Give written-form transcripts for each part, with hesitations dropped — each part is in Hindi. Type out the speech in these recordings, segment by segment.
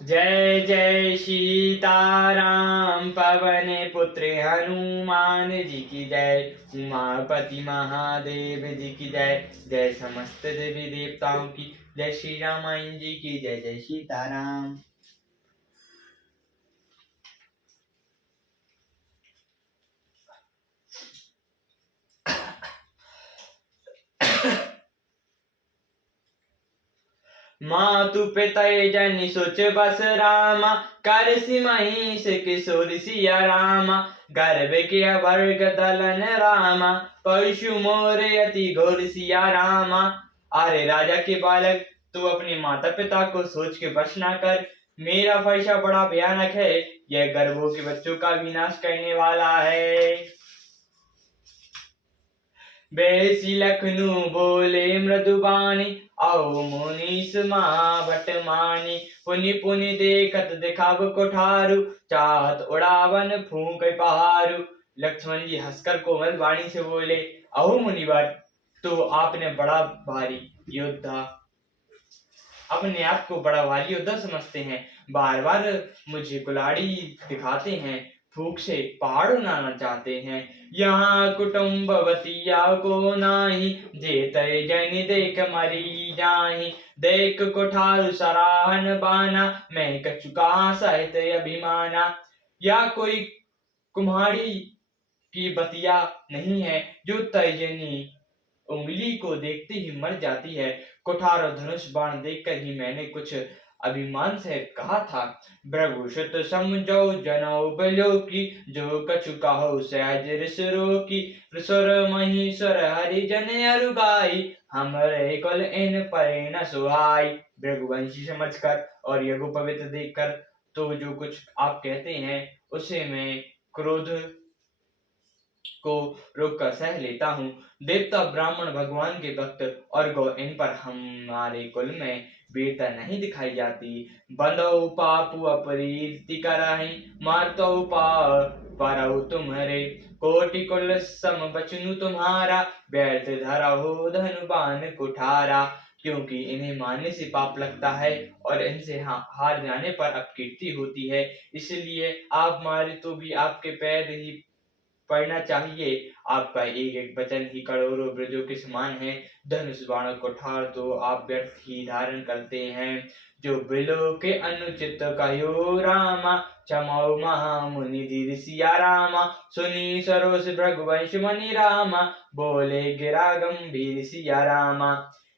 जय जय सीताराम पवन पुत्र हनुमान जी की जय। उमापति महादेव जी की जय। जय समस्त देवी देवताओं की जय। श्री रामायण जी की जय। जय सीताराम। मातु पिता जनि सोच बस रामा। कर सिमहिष किशोर सिया रामा। गर्भ के वर्ग दलन रामा। पशु मोरे अति घोर सिया रामा। अरे राजा के बालक, तू अपने माता पिता को सोच के बस ना कर। मेरा फैसला बड़ा भयानक है। यह गर्भों के बच्चों का विनाश करने वाला है। बेसी लखनऊ बोले मृदुबानी। आओ मुनीस महाभट मानी। पुनि पुनि देखत दिखाव कोठारू। चाहत उड़ावन फूंक पहारू। लक्ष्मण जी हंसकर कोमल वाणी से बोले, अहो मुनिवर, तो आपने बड़ा भारी योद्धा, अपने आप को बड़ा भारी योद्धा समझते हैं। बार बार मुझे कुल्हाड़ी दिखाते हैं, फूंक से पहाड़ उड़ाना चाहते हैं। यहाँ कुटुम्बवतिया को नाही। जेतै जनि देख मरी जाहि। देख कोठारु सराहन बाना। मैं कछु कहाँ सहित अभिमाना। या कोई कुम्हाड़ी की बतिया नहीं है जो तैजनी उंगली को देखते ही मर जाती है। कुठार और धनुष बाण देखकर ही मैंने कुछ अभिमान से कहा था। भ्रभूषित समझो जनौ बलो की। जो कछु कहो सहज ऋषरो की। ऋषर महीश्वर हरिजन अरुगाई। हमरे कुल इन परे न सुहाई। भृगुवंशी समझकर और यज्ञोपवीत देखकर तो जो कुछ आप कहते हैं उसे मैं क्रोध को रोककर सह लेता हूँ। देवता ब्राह्मण भगवान के भक्त और गौ, इन पर हमारे कुल में वीरता नहीं दिखाई जाती। बंदो पापु अपरीति कराहि। मारतो परौ तुम्हारे। कोटि कुल सम बचनु तुम्हारा। व्यर्थ धरहु धनु बाण कुठारा। क्योंकि इन्हें मारने से पाप लगता है और इनसे हार जाने पर अपकीर्ति होती है, इसलिए आप मारे तो भी आपके पैर ही पढ़ना चाहिए। आपका एक एक वचन ही करोड़ों ब्रजों के समान है। धनुष बाण कुठार तो आप व्यर्थ ही धारण करते हैं। जो बिलो के अनुचित कहो रामा। क्षमाओ महामुनि धीर सिया रामा। सुनी सरोस भृगुवंश मनि रामा। बोले गिरा गंभीर सिया रामा।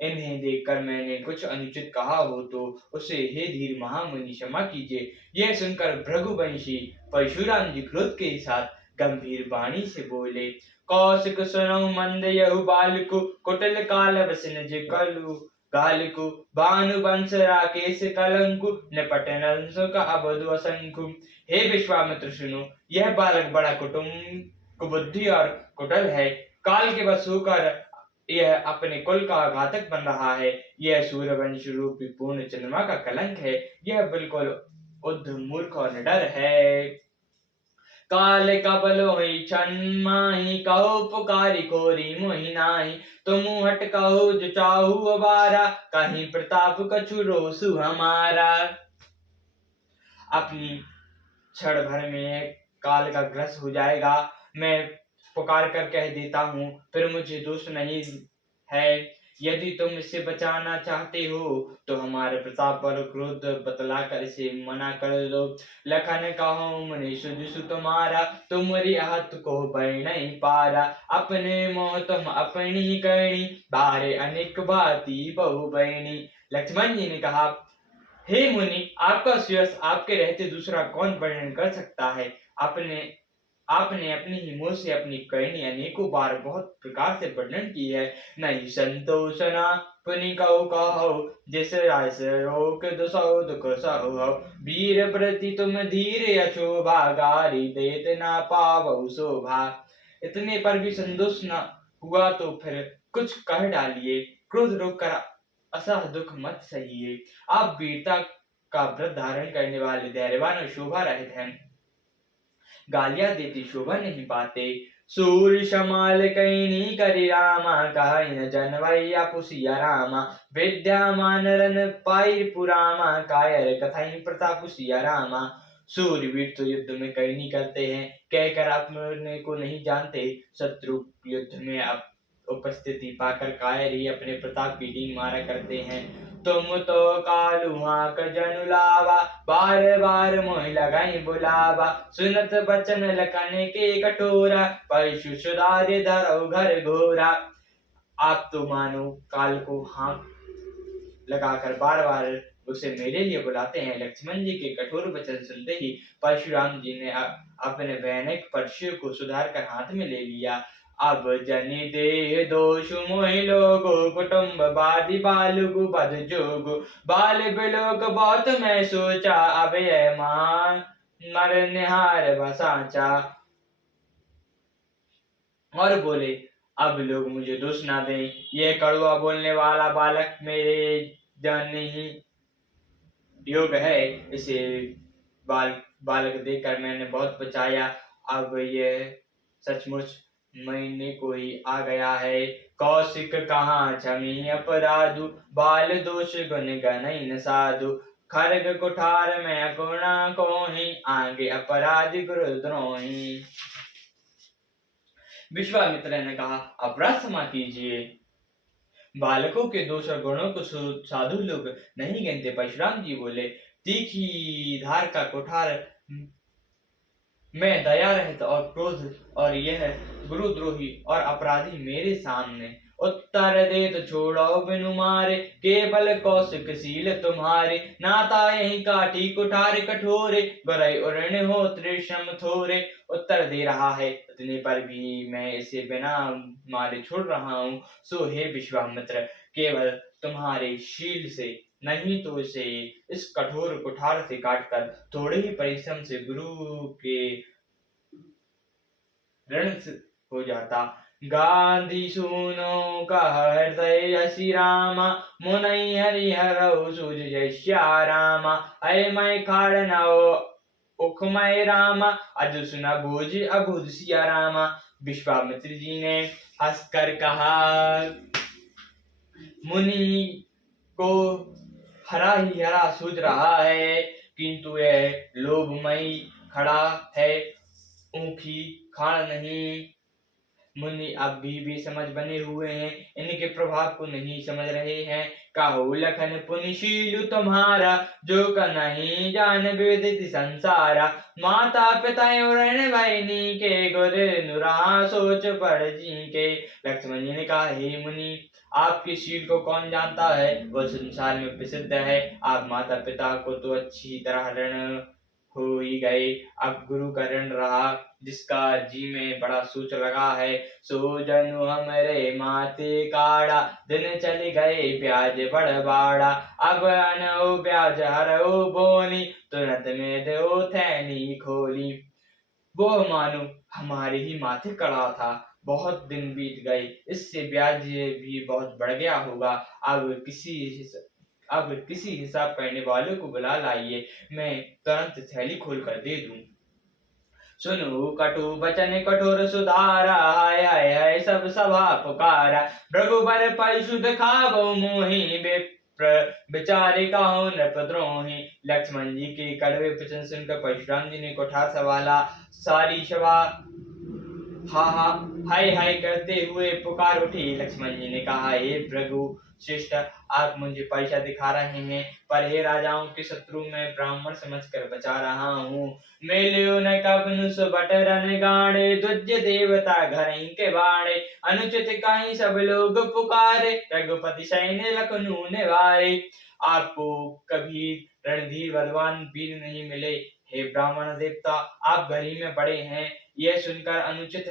इन्हें देखकर मैंने कुछ अनुचित कहा हो तो उसे हे धीर महामुनि क्षमा कीजिए। यह सुनकर भृगुवंशी परशुराम जी क्रोध के साथ गंभीर वाणी से बोले, कौशिक सुनौ मंद यहु बालकु। कुटिल काल बसिन जे कलु गालकु। भानु वंश राकेश कलंकु। निपट नंसु का अबधु असंख्यु। हे विश्वामित्र सुनो, यह बालक बड़ा कुबुद्धि और कुटिल है। काल के वश होकर यह अपने कुल का घातक बन रहा है। यह सूर्यवंश रूपी पूर्ण चंद्रमा का कलंक है। यह बिल्कुल उद्ध मूर्ख और निडर है। काल कबल होई छन माही। कहो पुकारी कोरी मोहि नाही। तुम हट कहो जो चाहू अबारा। कहीं प्रताप कछु रोसु हमारा। अपनी क्षण भर में काल का ग्रस हो जाएगा। मैं पुकार कर कह देता हूँ, फिर मुझे दोष नहीं है। यदि तुम इससे बचाना चाहते हो तो हमारे प्रताप पर क्रोध बतलाकर इसे मना कर दो। लखन कहो मुनि सुजसु तुम्हारा। तुमरी आहत को भय नहीं पारा। अपने मोह तुम अपनी करनी। बारे अनेक भांति बहु बहनी। लक्ष्मण जी ने कहा, हे मुनि, आपका सुयश आपके रहते दूसरा कौन वर्णन कर सकता है। आपने अपनी ही मुंह से अपनी करनी अनेकों बार बहुत प्रकार से वर्णन की है। नहीं संतोषना पुनि कहो जिस रास रोक दुसौ दुख सहो। वीर प्रति तुम धीरे अशोभा। गारी देत ना पावौ शोभा। इतने पर भी संतोष न हुआ तो फिर कुछ कह डालिए। क्रोध रोक कर असह दुख मत सहिए। आप वीरता का व्रत धारण करने वाले धैर्यवान और शोभा रहित हैं। गालियां देते शोभा नहीं पाते। सूर समाल कैनी करि रामा, कहै न जनवैया पुसिया रामा। विद्यामान रन पाई पुरामा, कायर कथई प्रताप सिया रामा। सूरवीर तो युद्ध में कहीं नहीं करते हैं, कहकर अपने को नहीं जानते। शत्रु युद्ध में उपस्थिति पाकर कायर ही अपने प्रताप की डींग मारा करते हैं। तुम तो कालुहा का जनुलावा, बार बार मोह लगाई बुलावा। सुनत बचन लखन के कटोरा, पशु सुधारे धरो घर घोरा। आप तो मानो काल को हाँक लगाकर बार बार उसे मेरे लिए बुलाते हैं। लक्ष्मण जी के कठोर वचन सुनते ही परशुराम जी ने अपने वैनिक परशु को सुधार कर हाथ में ले लिया। अब जनि दे दोष मोहि लोगो, कुटुम्ब बादि बालुगु बद जोगु। बाल बिलोक बहुत मैं सोचा, अब यह मान मर निहार बसाचा। और बोले, अब लोग मुझे दोष ना दें, यह कड़वा बोलने वाला बालक मेरे जानने ही योग है। इसे बालक देखकर मैंने बहुत बचाया, अब यह सचमुच मैंने को ही आ गया है। कौशिक कहाँ क्षमी अपराधु, बाल दोष गुण गणई न साधु। खरग कुठार में गुणा कोहि, आगे अपराधी गुरुद्रोही। विश्वामित्र ने कहा, अपराध क्षमा कीजिए। बालकों के दोष और गुणों को साधु लोग नहीं गिनते। परशुराम जी बोले, तीखी धार का कुठार में दया रहित और क्रोध और यह गुरुद्रोही और अपराधी मेरे सामने। उत्तर दे तो छोड़ो बिनु मारे, केवल कौशिक सील तुम्हारे। नाता यही काटी कुठार कठोरे, बरई उरण हो त्रिशम थोरे। उत्तर दे रहा है, इतने पर भी मैं इसे बिना मारे छोड़ रहा हूँ। सो हे विश्वामित्र, केवल तुम्हारे शील से, नहीं तो इसे इस कठोर कुठार से काटकर थोड़े ही परिश्रम से गुरु के ऋण हो जाता। गांधी सुनो कह हृदय हसी रामा, मुनई हरिहरौ सूझ जय रामा। अय मैं खाड़ नओ उखमय रामा, अज सुना बूझ अबुझ सिया रामा। विश्वामित्र जी ने हंसकर कहा, मुनि को हरा ही हरा सूझ रहा है, किंतु यह लोभमयी खड़ा है, ऊखी खाड़ नहीं। मुनि अब भी समझ बने हुए हैं, इनके प्रभाव को नहीं समझ रहे हैं। काहू लखन पुनिशीलु तुम्हारा, जो का नहीं जान विदित संसारा। माता पिता रण भैनी के, गुर नुरा सोच पड़ जी के। लक्ष्मण जी ने कहा, हे मुनि, आपके शील को कौन जानता है, वह संसार में प्रसिद्ध है। आप माता पिता को तो अच्छी तरह ऋण हो ही गए, अब गुरु का ऋण रहा, जिसका जी में बड़ा सोच लगा है। सो जनु हमरे माते काड़ा, दिन चले गए ब्याज बड़ बाड़ा। अब अनऊ ब्याज हरऊ बोनी, तुरंत में दो थैनी खोली। वो मानो हमारे ही माथे कड़ा था, बहुत दिन बीत गए, इससे ब्याज भी बहुत बढ़ गया होगा। अब किसी हिसाब करने वालों को बुला लाइए, मैं तुरंत थैली खोल कर दे दूं। सुनु कटु बचन कठोर सुधारा, हाय हाय हाय सब सभा पुकारा। भृगुबर परिशुद्ध खावो मोहि, बेचारे काहू नृपद्रोही। लक्ष्मण जी के कड़वे वचन सुनकर परशुराम जी ने कुठार संभाला। सारी सभा हा हा हाय हाय करते हुए पुकार उठी। लक्ष्मण जी ने कहा, हे भृगु श्रेष्ठ, आप मुझे परीक्षा दिखा रहे हैं, पर हे राजाओं के शत्रु मैं ब्राह्मण समझकर बचा रहा हूँ। मेलियो न कबनु सुबट रन गाणे, दुज्य देवता घर के बाणे। अनुचित कहीं सब लोग पुकारे, रघुपति सैन्य लखनऊ निवारे। आपको कभी रणधीर बलवान वीर नहीं मिले, हे ब्राह्मण देवता, आप घरी में बड़े हैं, यह सुनकर अनुचित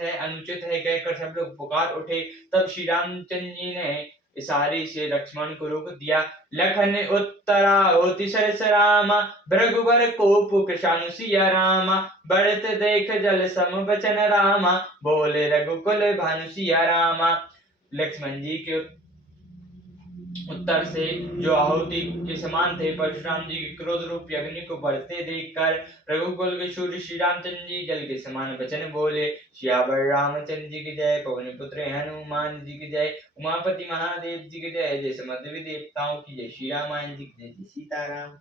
है कहकर सब लोग पुकार उठे। तब श्री रामचंद्र जी ने इशारे से लक्ष्मण को रोक दिया। लखन उत्तरा होति सरस रामा, भृगुबर कोप कृशानु सिया रामा। बढ़त देख जल सम बचन रामा, बोले रघुकुल भानु सिया रामा। लक्ष्मण जी के उत्तर से जो आहुति के समान थे। परशुराम जी के क्रोध रूपी अग्नि को बढ़ते देखकर रघुकुल के सूर्य श्री रामचंद्र जी जल के समान वचन बोले। सियावर रामचंद्र जी की जय, पवन पुत्र हनुमान जी की जय, उमापति महादेव जी की जय, जय समस्त देवताओं की जय, श्री रामायण जी की जय, जय सीताराम।